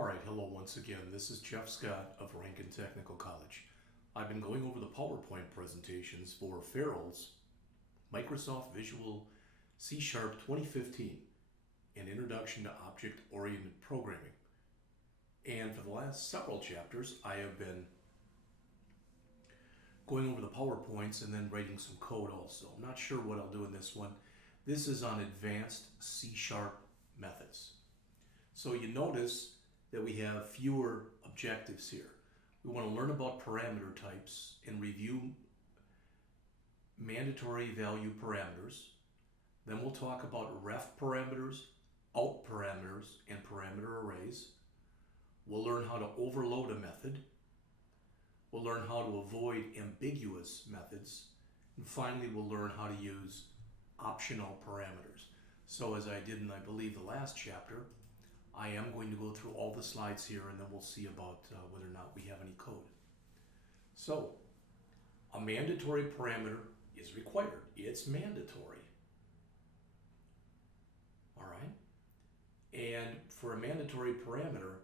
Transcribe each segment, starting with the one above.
All right, hello once again. This is Jeff Scott of Rankin Technical College. I've been going over the PowerPoint presentations for Farrell's Microsoft Visual C# 2015, an Introduction to Object-Oriented Programming. And for the last several chapters, I have been going over the PowerPoints and then writing some code also. I'm not sure what I'll do in this one. This is on advanced C# methods. So you notice that we have fewer objectives here. We want to learn about parameter types and review mandatory value parameters. Then we'll talk about ref parameters, out parameters, and parameter arrays. We'll learn how to overload a method. We'll learn how to avoid ambiguous methods. And finally, we'll learn how to use optional parameters. So as I did in, I believe, the last chapter, I am going to go through all the slides here and then we'll see about whether or not we have any code. So, a mandatory parameter is required. It's mandatory. All right? And for a mandatory parameter,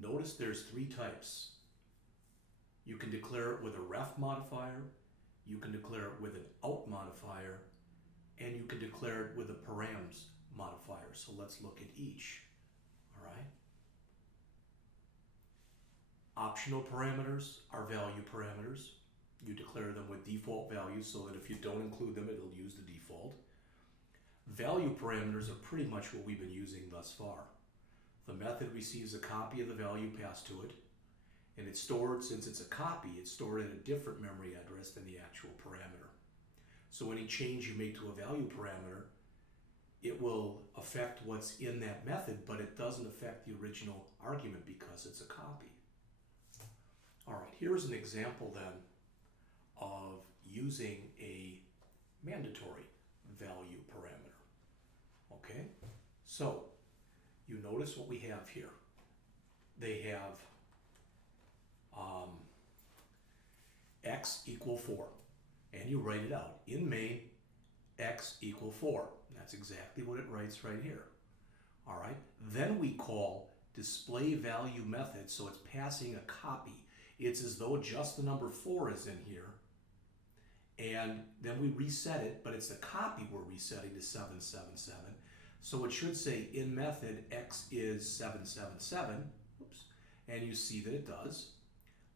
notice there's three types. You can declare it with a ref modifier, you can declare it with an out modifier, and you can declare it with a params modifier. So let's look at each. All right. Optional parameters are value parameters. You declare them with default values so that if you don't include them, it'll use the default. Value parameters are pretty much what we've been using thus far. The method receives a copy of the value passed to it, and it's stored, since it's a copy, it's stored at a different memory address than the actual parameter. So any change you make to a value parameter, it will affect what's in that method, but it doesn't affect the original argument because it's a copy. All right, here's an example then of using a mandatory value parameter. Okay, so you notice what we have here. They have x equal 4, and you write it out. In main, x equal 4. That's exactly what it writes right here. All right. Then we call display value method, so it's passing a copy. It's as though just the number 4 is in here. And then we reset it, but it's the copy we're resetting to 777. So it should say in method x is 777. Oops. And you see that it does.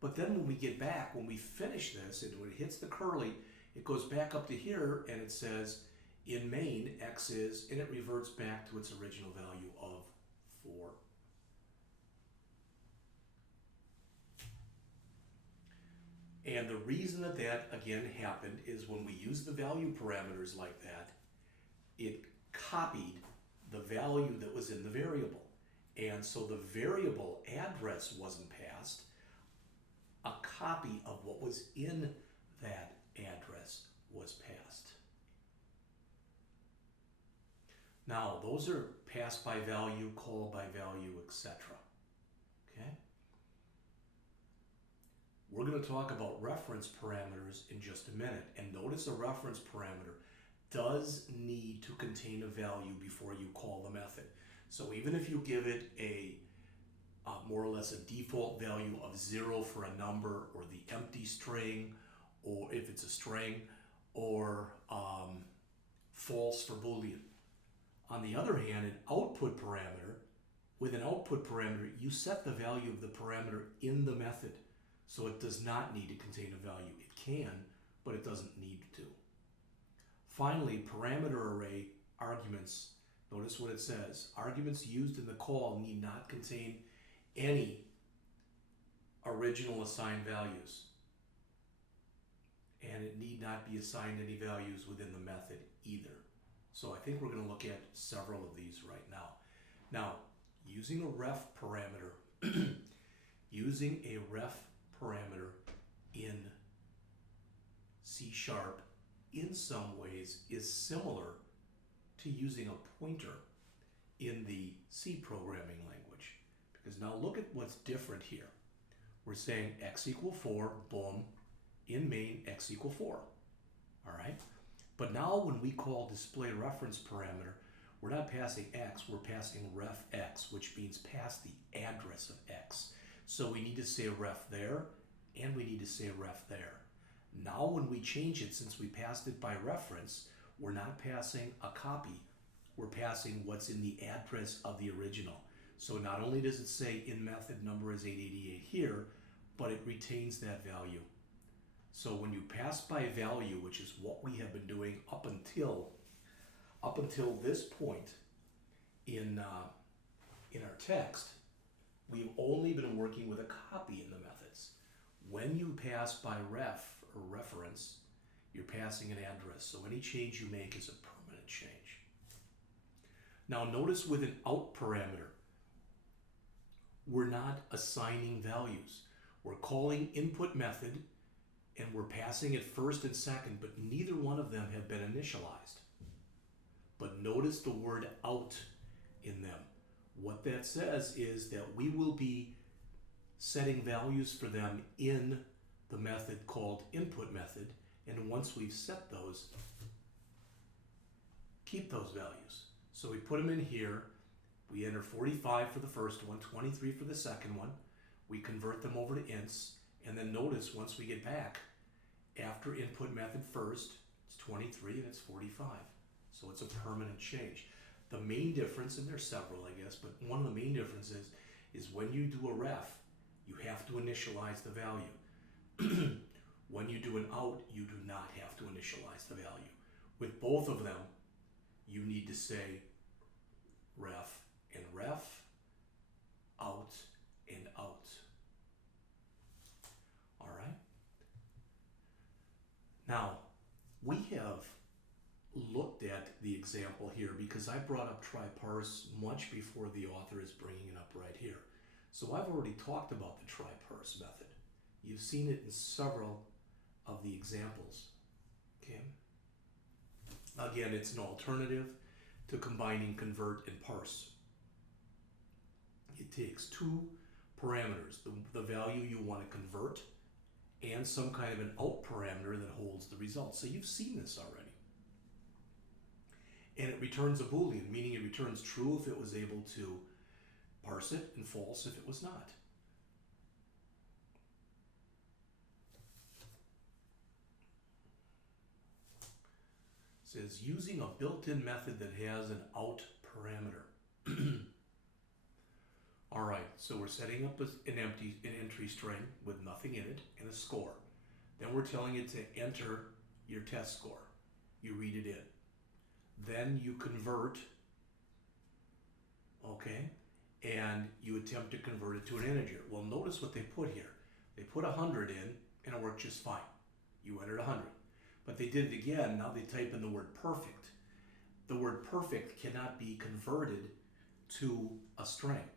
But then when we get back, when we finish this, and when it hits the curly, it goes back up to here and it says in main x is, and it reverts back to its original value of 4. And the reason that that again happened is when we use the value parameters like that, it copied the value that was in the variable. And so the variable address wasn't passed. A copy of what was in that address was passed. Now, those are passed by value, called by value, etc. Okay? We're going to talk about reference parameters in just a minute. And notice a reference parameter does need to contain a value before you call the method. So even if you give it a more or less a default value of 0 for a number, or the empty string, or if it's a string, or false for Boolean. On the other hand, an output parameter, with an output parameter, you set the value of the parameter in the method. So it does not need to contain a value. It can, but it doesn't need to. Finally, parameter array arguments. Notice what it says. Arguments used in the call need not contain any original assigned values. And it need not be assigned any values within the method either. So I think we're going to look at several of these right now. Now, using a ref parameter, using a ref parameter in C# in some ways is similar to using a pointer in the C programming language. Because now look at what's different here. We're saying x equal 4, boom, in main x equal 4. All right? But now when we call display reference parameter, we're not passing x, we're passing ref x, which means pass the address of x. So we need to say ref there, and we need to say ref there. Now when we change it, since we passed it by reference, we're not passing a copy, we're passing what's in the address of the original. So not only does it say in method number is 888 here, but it retains that value. So when you pass by value, which is what we have been doing up until this point in our text, we've only been working with a copy in the methods. When you pass by ref or reference, you're passing an address. So any change you make is a permanent change. Now notice with an out parameter, we're not assigning values. We're calling input method and we're passing it first and second, but neither one of them have been initialized. But notice the word out in them. What that says is that we will be setting values for them in the method called input method, and once we've set those, keep those values. So we put them in here, we enter 45 for the first one, 23 for the second one, we convert them over to ints, and then notice once we get back, after input method first, it's 23 and it's 45. So it's a permanent change. The main difference, and there's several I guess, but one of the main differences is when you do a ref, you have to initialize the value. When you do an out, you do not have to initialize the value. With both of them, you need to say ref and ref, out and out. All right? Now, we have looked at the example here because I brought up try parse much before the author is bringing it up right here. So I've already talked about the try parse method. You've seen it in several of the examples. Okay. Again, it's an alternative to combining convert and parse. It takes two parameters, the value you want to convert and some kind of an out parameter that holds the result. So you've seen this already. And it returns a Boolean, meaning it returns true if it was able to parse it and false if it was not. It says using a built-in method that has an out parameter. All right, so we're setting up an entry string with nothing in it and a score. Then we're telling it to enter your test score. You read it in. Then you convert, okay, and you attempt to convert it to an integer. Well, notice what they put here. They put 100 in and it worked just fine. You entered 100. But they did it again, now they type in the word perfect. The word perfect cannot be converted to a string.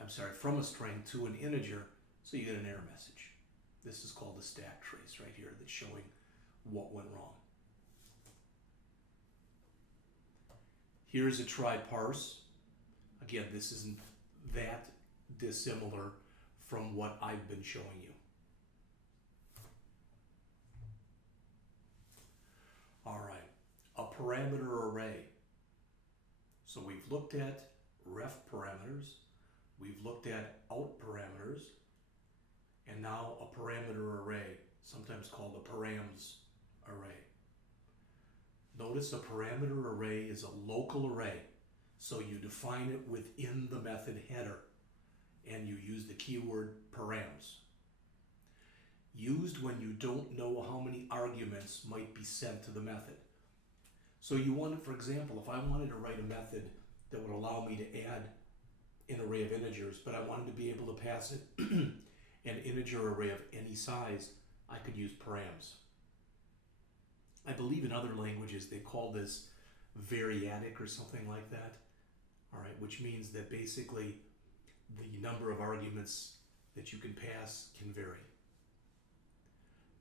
I'm sorry, from a string to an integer, so you get an error message. This is called the stack trace right here that's showing what went wrong. Here's a try parse. Again, this isn't that dissimilar from what I've been showing you. All right, a parameter array. So we've looked at ref parameters, we've looked at out parameters, and now a parameter array, sometimes called a params array. Notice a parameter array is a local array, so you define it within the method header, and you use the keyword params. Used when you don't know how many arguments might be sent to the method. So you want, for example, if I wanted to write a method that would allow me to add an array of integers, but I wanted to be able to pass it an integer array of any size, I could use params. I believe in other languages they call this variadic or something like that. All right, which means that basically the number of arguments that you can pass can vary.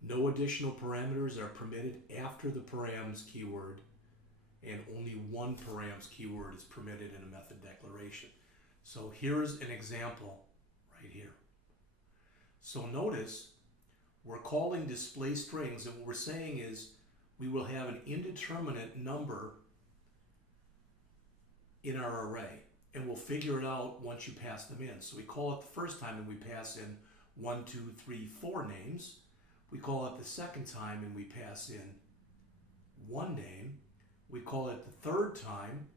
No additional parameters are permitted after the params keyword, and only one params keyword is permitted in a method declaration. So here's an example right here. So notice we're calling display strings, and what we're saying is we will have an indeterminate number in our array, and we'll figure it out once you pass them in. So we call it the first time and we pass in 1, 2, 3, 4 names. We call it the second time and we pass in 1 name. We call it the third time,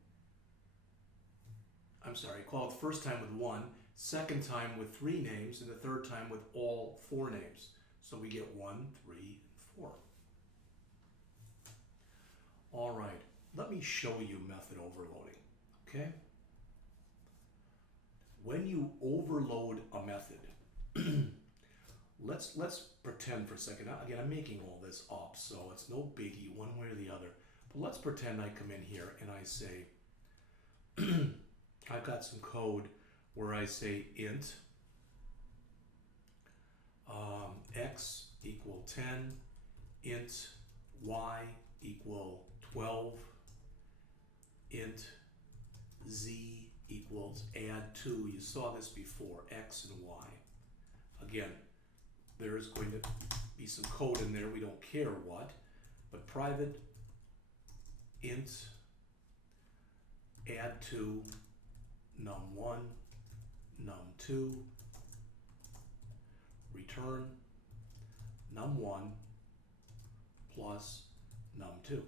call it the first time with 1, second time with 3 names, and the third time with all 4 names. So we get 1, 3, and 4. All right, let me show you method overloading, okay? When you overload a method, let's pretend for a second. Now, again, I'm making all this up, so it's no biggie one way or the other. But let's pretend I come in here and I say, I've got some code where I say int x equal 10, int y equal 12, int z equals add 2. You saw this before, x and y. Again, there is going to be some code in there, we don't care what, but private int add 2 num1 num2 return num1 plus num2.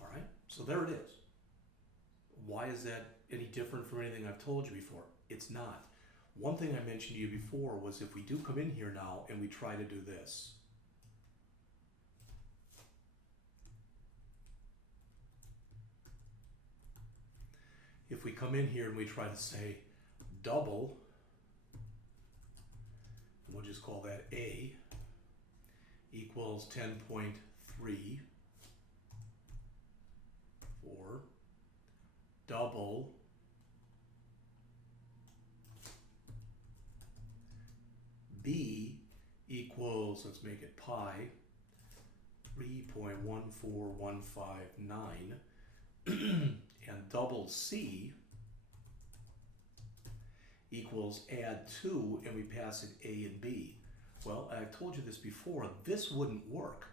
All right, so there it is. Why is that any different from anything I've told you before? It's not. One thing I mentioned to you before was if we do come in here now and we try to do this, if we come in here and we try to say double, and we'll just call that A, equals 10.3 for double B equals, let's make it pi, 3.14159, and double C equals add 2, and we pass it A and B. Well, I told you this before, this wouldn't work.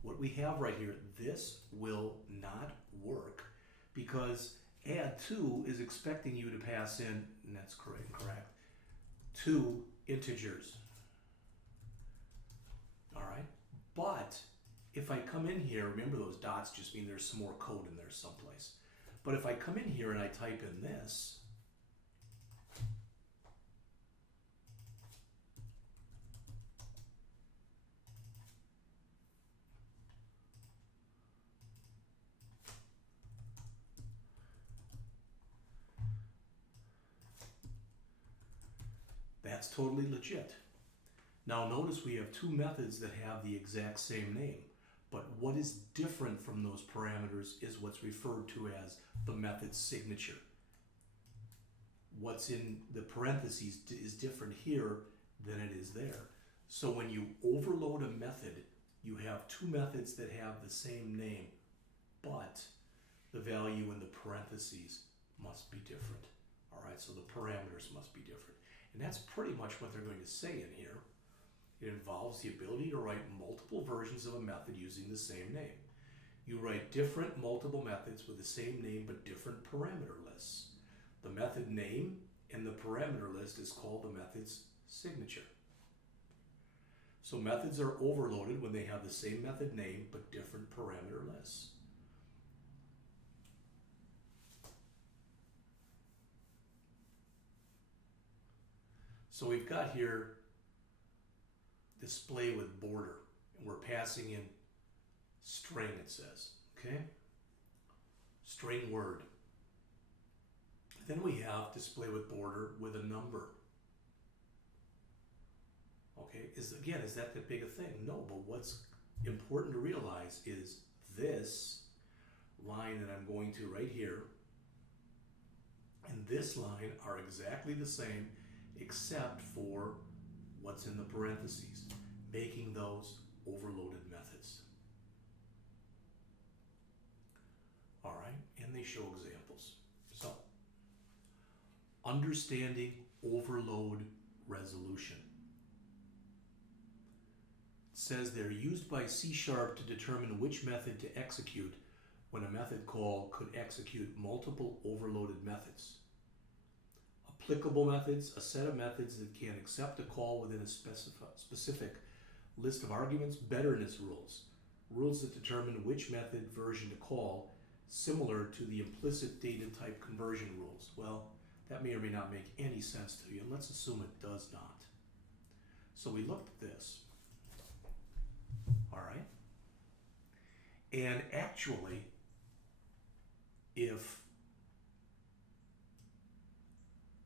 What we have right here, this will not work because add 2 is expecting you to pass in, and that's correct, 2 integers. All right, but if I come in here, remember those dots just mean there's some more code in there someplace. But if I come in here and I type in this, that's totally legit. Now notice we have 2 methods that have the exact same name, but what is different from those parameters is what's referred to as the method signature. What's in the parentheses is different here than it is there. So when you overload a method, you have 2 methods that have the same name, but the value in the parentheses must be different. All right, so the parameters must be different. And that's pretty much what they're going to say in here. It involves the ability to write multiple versions of a method using the same name. You write different multiple methods with the same name but different parameter lists. The method name in the parameter list is called the method's signature. So methods are overloaded when they have the same method name but different parameter lists. So we've got here display with border, and we're passing in string, it says, okay? String word. Then we have display with border with a number. Okay, is that big a thing? No, but what's important to realize is this line that I'm going to right here and this line are exactly the same except for what's in the parentheses, making those overloaded methods. All right, and they show examples. So, understanding overload resolution. It says they're used by C# to determine which method to execute when a method call could execute multiple overloaded methods. Applicable methods, a set of methods that can accept a call within a specific list of arguments. Betterness rules, rules that determine which method version to call, similar to the implicit data type conversion rules. Well, that may or may not make any sense to you, and let's assume it does not. So we looked at this, all right? And actually, if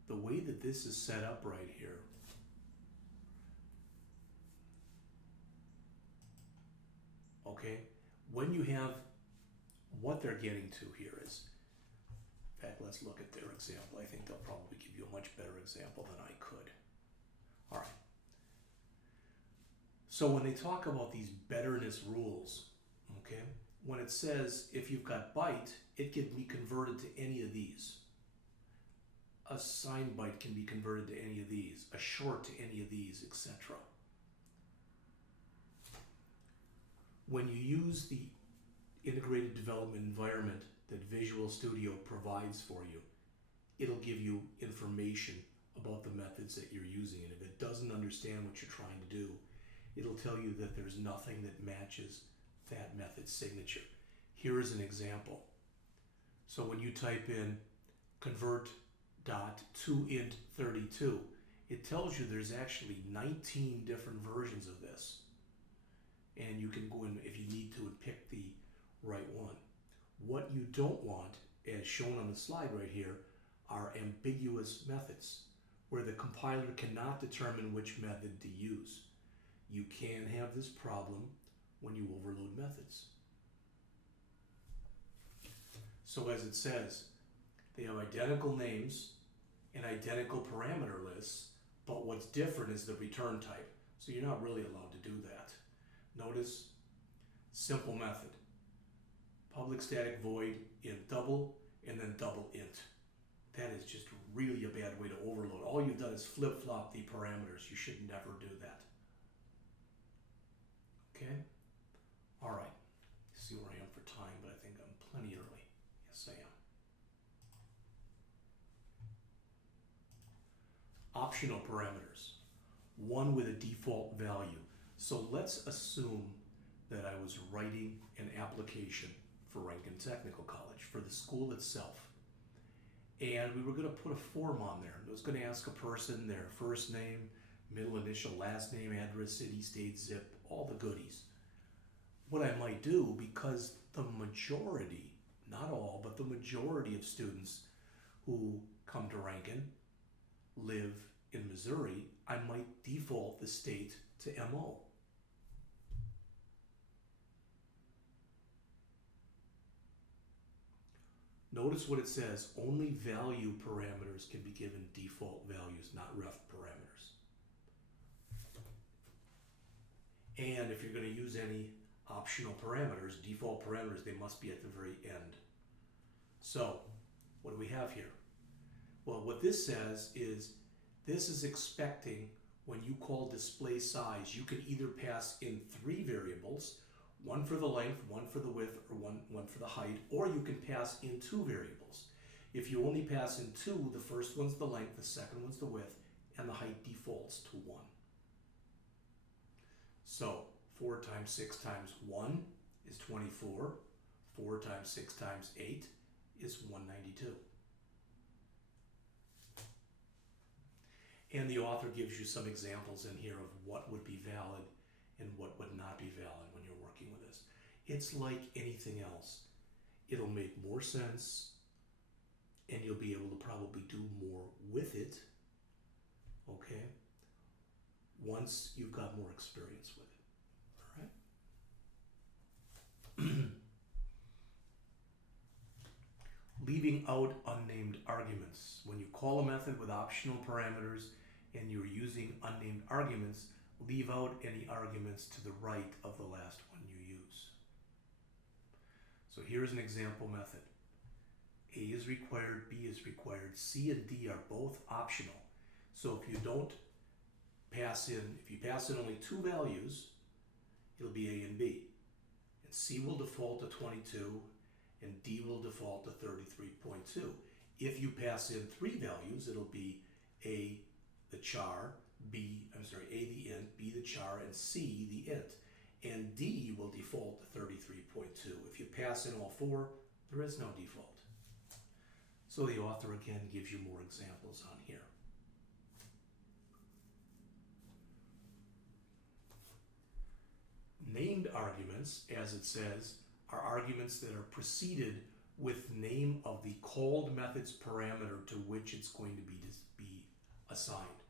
the way that this is set up right here, okay, when you have what they're getting to here is, in fact, let's look at their example. I think they'll probably give you a much better example than I could. All right. So when they talk about these betterness rules, okay, when it says if you've got byte, it can be converted to any of these. A sign byte can be converted to any of these, a short to any of these, etc. When you use the integrated development environment that Visual Studio provides for you, it'll give you information about the methods that you're using. And if it doesn't understand what you're trying to do, it'll tell you that there's nothing that matches that method signature. Here is an example. So when you type in convert.toInt32, it tells you there's actually 19 different versions of this. And you can go in if you need to and pick the right one. What you don't want, as shown on the slide right here, are ambiguous methods where the compiler cannot determine which method to use. You can have this problem when you overload methods. So as it says, they have identical names and identical parameter lists, but what's different is the return type. So you're not really allowed to do that. Notice, simple method. Public static void int double and then double int. That is just really a bad way to overload. All you've done is flip-flop the parameters. You should never do that. Okay? All right. See where I am for time, but I think I'm plenty early. Yes, I am. Optional parameters. One with a default value. So let's assume that I was writing an application for Rankin Technical College, for the school itself. And we were going to put a form on there. It was going to ask a person their first name, middle initial, last name, address, city, state, zip, all the goodies. What I might do, because the majority, not all, but the majority of students who come to Rankin live in Missouri, I might default the state to MO. Notice what it says, only value parameters can be given default values, not ref parameters. And if you're going to use any optional parameters, default parameters, they must be at the very end. So, what do we have here? Well, what this says is, this is expecting when you call display size, you can either pass in 3 variables, one for the length, one for the width, or one for the height, or you can pass in 2 variables. If you only pass in 2, the first one's the length, the second one's the width, and the height defaults to 1. So 4 times 6 times 1 is 24. 4 times 6 times 8 is 192. And the author gives you some examples in here of what would be valid and what would not be valid when you're working with this. It's like anything else. It'll make more sense and you'll be able to probably do more with it, okay, once you've got more experience with it, all right? Leaving out unnamed arguments. When you call a method with optional parameters and you're using unnamed arguments, leave out any arguments to the right of the last one you use. So here's an example method. A is required, B is required, C and D are both optional. So if you don't pass in, if you pass in only 2 values, it'll be A and B. And C will default to 22 and D will default to 33.2. If you pass in three values, it'll be A, the char, A, the int, B, the char, and C, the int. And D will default to 33.2. If you pass in all four, there is no default. So the author again gives you more examples on here. Named arguments, as it says, are arguments that are preceded with name of the called method's parameter to which it's going to be assigned.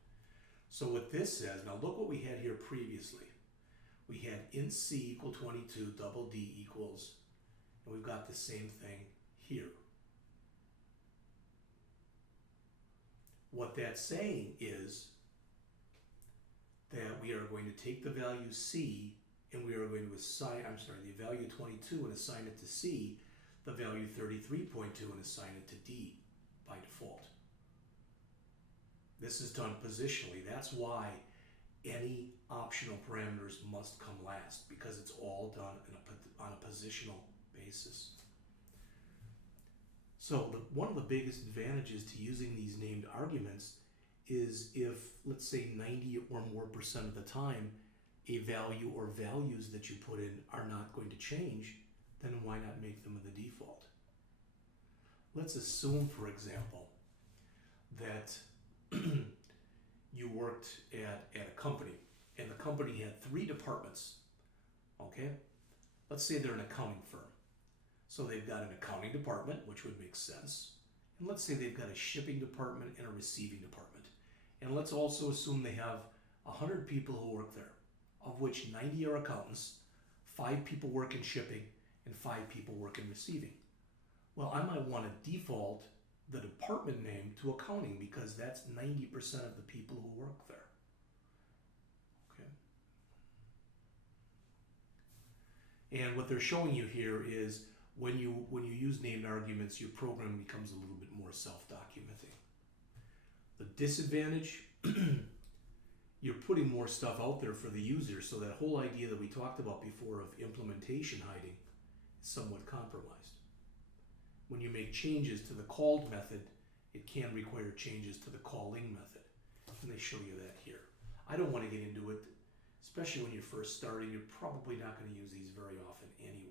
So what this says, now look what we had here previously. We had int C equal 22, double D equals, and we've got the same thing here. What that's saying is that we are going to take the value C and we are going to assign, the value 22 and assign it to C, the value 33.2 and assign it to D by default. This is done positionally. That's why any optional parameters must come last, because it's all done on a positional basis. So one of the biggest advantages to using these named arguments is if, let's say, 90 or more % of the time, a value or values that you put in are not going to change, then why not make them the default? Let's assume, for example, that you worked at a company, and the company had 3 departments, okay? Let's say they're an accounting firm. So they've got an accounting department, which would make sense. And let's say they've got a shipping department and a receiving department. And let's also assume they have 100 people who work there, of which 90 are accountants, 5 people work in shipping, and 5 people work in receiving. Well, I might want to default the department name to accounting because that's 90% of the people who work there. Okay. And what they're showing you here is when you use named arguments, your program becomes a little bit more self-documenting. The disadvantage, you're putting more stuff out there for the user, so that whole idea that we talked about before of implementation hiding is somewhat compromised. When you make changes to the called method, it can require changes to the calling method. And they show you that here. I don't want to get into it, especially when you're first starting. You're probably not going to use these very often anyway.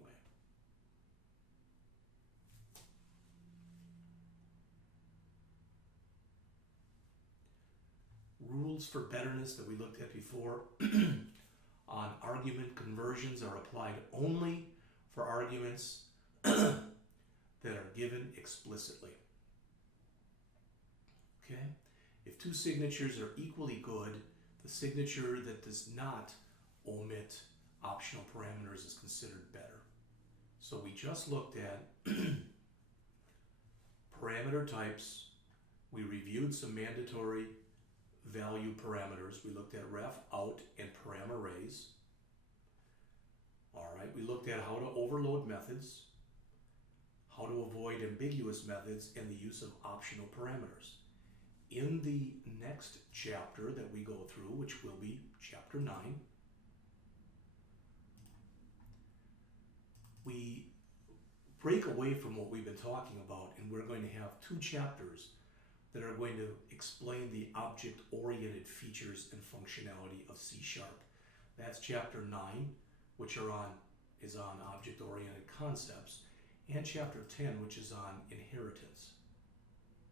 Rules for betterness that we looked at before on argument conversions are applied only for arguments that are given explicitly. Okay? If 2 signatures are equally good, the signature that does not omit optional parameters is considered better. So we just looked at parameter types. We reviewed some mandatory value parameters. We looked at ref, out, and param arrays. All right, we looked at how to overload methods, how to avoid ambiguous methods, and the use of optional parameters. In the next chapter that we go through, which will be chapter 9, we break away from what we've been talking about, and we're going to have 2 chapters that are going to explain the object-oriented features and functionality of C#. That's chapter 9, which is on object-oriented concepts, and chapter 10, which is on inheritance.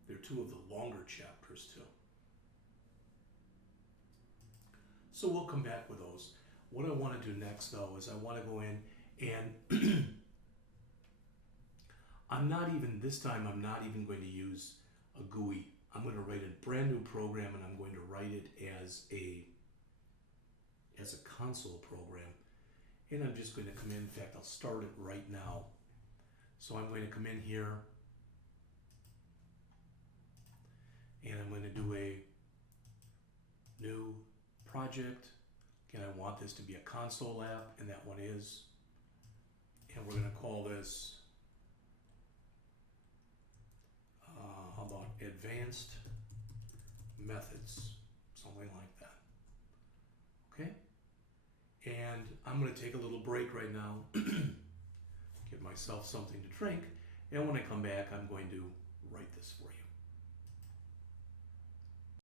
They're 2 of the longer chapters too. So we'll come back with those. What I want to do next though is I want to go in and I'm not even going to use a GUI. I'm going to write a brand new program, and I'm going to write it as a console program. And I'm just going to come in fact, I'll start it right now. So I'm going to come in here and I'm going to do a new project. Again, I want this to be a console app, and that one is. And we're going to call this, how about advanced methods, something like that. Okay? And I'm going to take a little break right now, get myself something to drink, And when I come back, I'm going to write this for you.